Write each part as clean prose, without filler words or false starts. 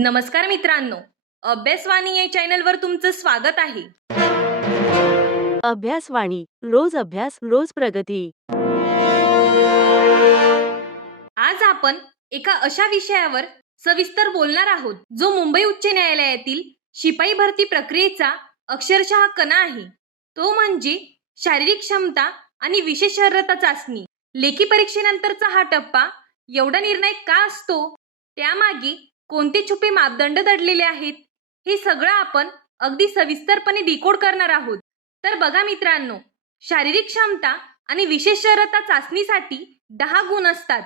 नमस्कार मित्रांनो, अभ्यासवाणी या चॅनलवर तुमचं स्वागत आहे. अभ्यासवाणी रोज अभ्यास रोज प्रगती. आज आपण एका अशा विषयावर सविस्तर बोलणार आहोत जो मुंबई उच्च न्यायालयातील शिपाई भरती प्रक्रियेचा अक्षरशः कणा आहे. तो म्हणजे शारीरिक क्षमता आणि विशेष अर्हता चाचणी. लेखी परीक्षेनंतरचा हा टप्पा एवढा निर्णायक का असतो? त्यामागे कोणते छुपे मापदंड दडलेले आहेत? हे सगळं आपण अगदी सविस्तरपणे डिकोड करणार आहोत. तर बघा मित्रांनो, शारीरिक क्षमता आणि विशेष अर्हता चाचणीसाठी 10 गुण असतात.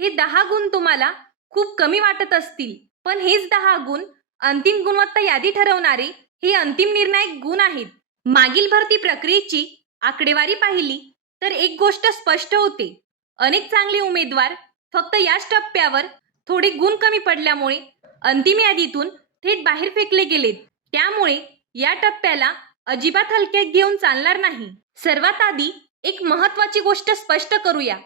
हे 10 गुण तुम्हाला खूप कमी वाटत असतील, पण हेच 10 गुण अंतिम गुणवत्ता यादी ठरवणारे हे अंतिम निर्णायक गुण आहेत. मागील भरती प्रक्रियेची आकडेवारी पाहिली तर एक गोष्ट स्पष्ट होते. अनेक चांगले उमेदवार फक्त याच टप्प्यावर थोडे गुण कमी पडल्यामुळे अंतिम यादीतून थेट बाहेर फेकले गेलेत. त्यामुळे या टप्प्याला अजिबात हलक्यात घेऊन चालणार नाही. सर्वात आधी एक महत्त्वाची गोष्ट स्पष्ट करूया.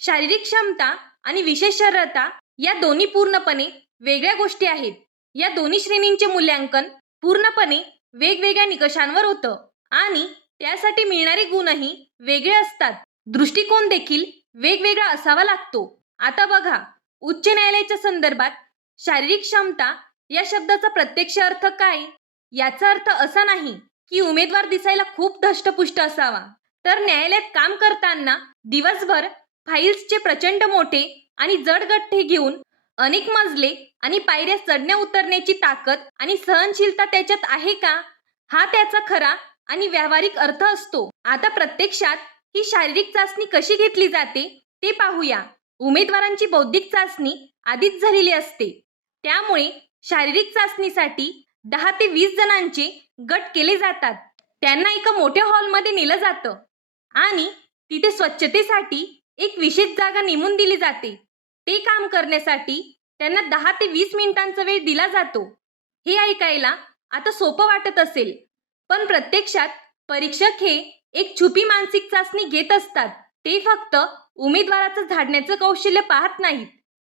शारीरिक क्षमता आणि विशेष अर्हता या दोन्ही पूर्णपणे वेगळ्या गोष्टी आहेत. या दोन्ही श्रेणींचे मूल्यांकन पूर्णपणे वेगवेगळ्या निकषांवर होतं आणि त्यासाठी मिळणारे गुणही वेगळे असतात. दृष्टिकोन देखील वेगवेगळा असावा लागतो. आता बघा, उच्च न्यायालयाच्या संदर्भात शारीरिक क्षमता या शब्दाचा प्रत्यक्ष अर्थ काय? याचा अर्थ असा नाही की उमेदवार दिसायला खूप धष्टपुष्ट असावा, तर न्यायालयात काम करताना दिवसभर फाईल्सचे प्रचंड मोठे आणि जड गठ्ठे घेऊन अनेक मजले आणि पायऱ्या चढण्या उतरण्याची ताकद आणि सहनशीलता त्याच्यात आहे का? हा त्याचा खरा आणि व्यावहारिक अर्थ असतो. आता प्रत्यक्षात ही शारीरिक चाचणी कशी घेतली जाते ते पाहूया. उमेदवारांची बौद्धिक चाचणी आधीच झालेली असते. त्यामुळे शारीरिक चाचणीसाठी 10 ते 20 जणांचे गट केले जातात. त्यांना एका मोठ्या हॉलमध्ये नेलं जातं आणि तिथे स्वच्छतेसाठी एक विशेष जागा नेमून दिली जाते. ते काम करण्यासाठी त्यांना 10 ते 20 मिनिटांचा वेळ दिला जातो. हे ऐकायला आता सोपं वाटत असेल, पण प्रत्यक्षात परीक्षक हे एक छुपी मानसिक चाचणी घेत असतात. ते फक्त उमेदवाराचं झाडण्याचं कौशल्य पाहत नाहीत,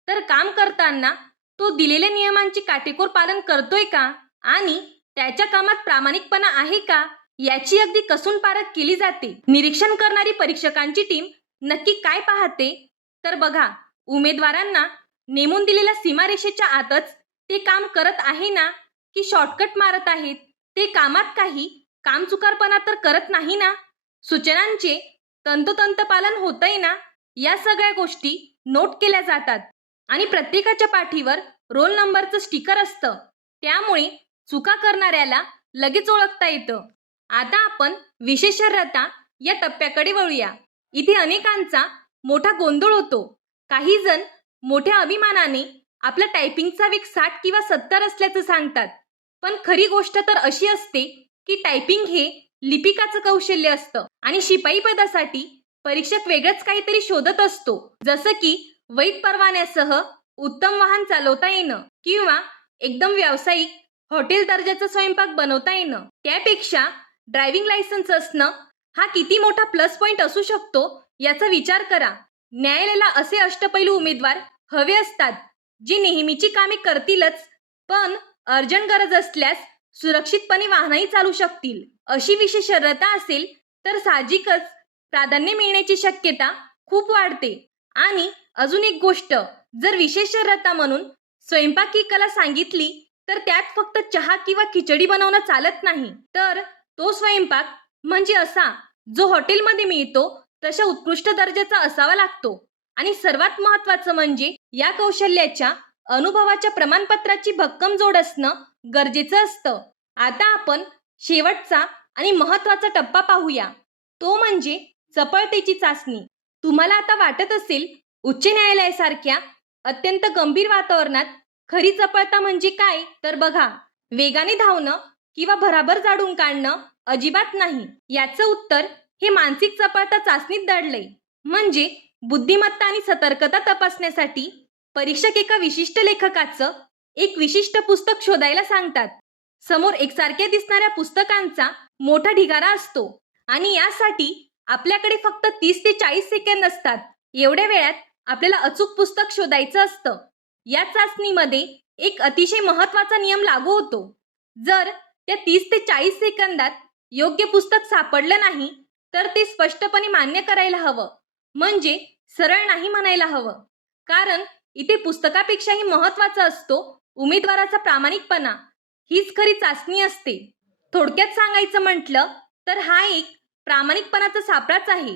तर काम करताना तो दिलेल्या नियमांची काटेकोर पालन करतोय का आणि त्याच्या कामात प्रामाणिकपणा आहे का याची अगदी कसून पारख केली जाते. निरीक्षण करणारी परीक्षकांची टीम नक्की काय पाहते? तर बघा, उमेदवारांना नेमून दिलेल्या सीमारेषेच्या आतच ते काम करत आहे ना, की शॉर्टकट मारत आहेत? ते कामात काही कामचुकारपणा तर करत नाही ना? सूचनांचे तंतोतंत पालन होतंय ना? या सगळ्या गोष्टी नोट केल्या जातात आणि प्रत्येकाच्या पाठीवर रोल नंबरचं स्टिकर असतं. त्यामुळे चुका करणाऱ्याला लगेच ओळखता येतं. आता आपण विशेष अर्हता या टप्प्याकडे वळूया. इथे अनेकांचा मोठा गोंधळ होतो. काही जण मोठ्या अभिमानाने आपला टायपिंगचा वेग 60 किंवा 70 असल्याचं सांगतात, पण खरी गोष्ट तर अशी असते की टायपिंग हे लिपिकाचं कौशल्य असतं आणि शिपाई पदासाठी परीक्षक वेगळंच काहीतरी शोधत असतो, जसं की वैध परवान्यासह उत्तम वाहन चालवता येणं किंवा एकदम व्यावसायिक हॉटेल दर्जाचा स्वयंपाक बनवता येणं. त्यापेक्षा ड्रायव्हिंग लायसन्स असणं हा किती मोठा प्लस पॉइंट असू शकतो याचा विचार करा. न्यायालयाला असे अष्टपैलू उमेदवार हवे असतात जे नेहमीची कामे करतीलच, पण अर्जंट गरज असल्यास सुरक्षितपणे वाहनही चालू शकतील. अशी विशेष अर्हता असेल तर साहजिकच प्राधान्य मिळण्याची शक्यता खूप वाढते. आणि अजून एक गोष्ट, जर विशेष अर्हता म्हणून स्वयंपाकी कला सांगितली तर त्यात फक्त चहा किंवा खिचडी बनवणं चालत नाही, तर तो स्वयंपाक म्हणजे असा जो हॉटेलमध्ये मिळतो तशा उत्कृष्ट दर्जाचा असावा लागतो. आणि सर्वात महत्त्वाचं म्हणजे या कौशल्याच्या अनुभवाच्या प्रमाणपत्राची भक्कम जोड असणं गरजेचं असतं. आता आपण शेवटचा आणि महत्त्वाचा टप्पा पाहूया, तो म्हणजे चपळतेची चाचणी. तुम्हाला आता वाटत असेल, उच्च न्यायालयासारख्या अत्यंत गंभीर वातावरणात खरी चपळता म्हणजे काय? तर बघा, वेगाने धावणं किंवा भराभर झाडून काढणं अजिबात नाही. याचं उत्तर हे मानसिक चपळता चाचणीत दडलंय. म्हणजे बुद्धिमत्ता आणि सतर्कता तपासण्यासाठी परीक्षक एका विशिष्ट लेखकाचं एक विशिष्ट पुस्तक शोधायला सांगतात. समोर एकसारख्या दिसणाऱ्या पुस्तकांचा मोठा ढिगारा असतो आणि यासाठी आपल्याकडे फक्त 30 ते 40 सेकंद असतात. एवढ्या वेळात आपल्याला अचूक पुस्तक शोधायचं असतं. या चाचणीमध्ये एक अतिशय महत्त्वाचा नियम लागू होतो. जर त्या 30 ते 40 सेकंदात योग्य पुस्तक सापडलं नाही, तर ते स्पष्टपणे मान्य करायला हवं. म्हणजे सरळ नाही म्हणायला हवं. कारण इथे पुस्तकापेक्षाही महत्त्वाचा असतो उमेदवाराचा प्रामाणिकपणा. हीच खरी चाचणी असते. थोडक्यात सांगायचं म्हटलं तर हा एक प्रामाणिकपणाचा सापळाच आहे.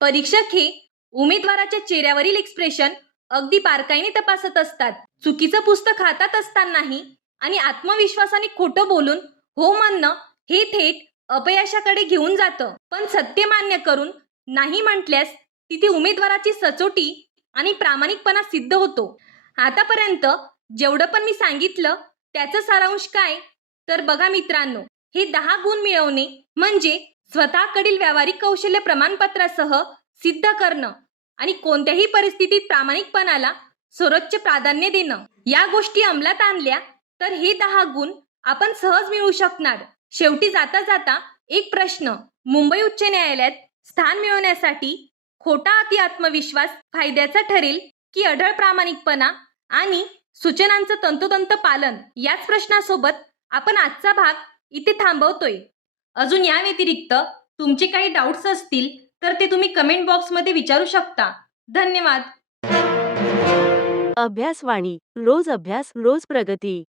परीक्षक हे उमेदवाराच्या चेहऱ्यावरील एक्सप्रेशन अगदी बारकाईने तपासत असतात. चुकीचं पुस्तक हातात असतानाही आणि आत्मविश्वासाने खोटं बोलून हो म्हणणं हे थेट अपयशाकडे घेऊन जातं. पण सत्य मान्य करून नाही म्हटल्यास तिथे उमेदवाराची सचोटी आणि प्रामाणिकपणा सिद्ध होतो. आतापर्यंत जेवढं पण मी सांगितलं त्याचं सारांश काय, तर बघा मित्रांनो, हे 10 गुण मिळवणे म्हणजे स्वतःकडील व्यावहारिक कौशल्य प्रमाणपत्रासह सिद्ध करणं आणि कोणत्याही परिस्थितीत प्रामाणिकपणाला सर्वोच्च प्राधान्य देणं. या गोष्टी अंमलात आणल्या तर हे 10 गुण आपण सहज मिळवू शकणार. शेवटी जाता जाता एक प्रश्न, मुंबई उच्च न्यायालयात स्थान मिळवण्यासाठी खोटा अति आत्मविश्वास फायद्याचा ठरेल की अढळ प्रामाणिकपणा आणि सूचनांचं तंतोतंत पालन? याच प्रश्नासोबत आपण आजचा भाग इथे थांबवतोय. अजून या व्यतिरिक्त तुमचे काही डाऊट्स असतील तर ते तुम्ही कमेंट बॉक्समध्ये विचारू शकता. धन्यवाद. अभ्यासवाणी रोज अभ्यास रोज प्रगती.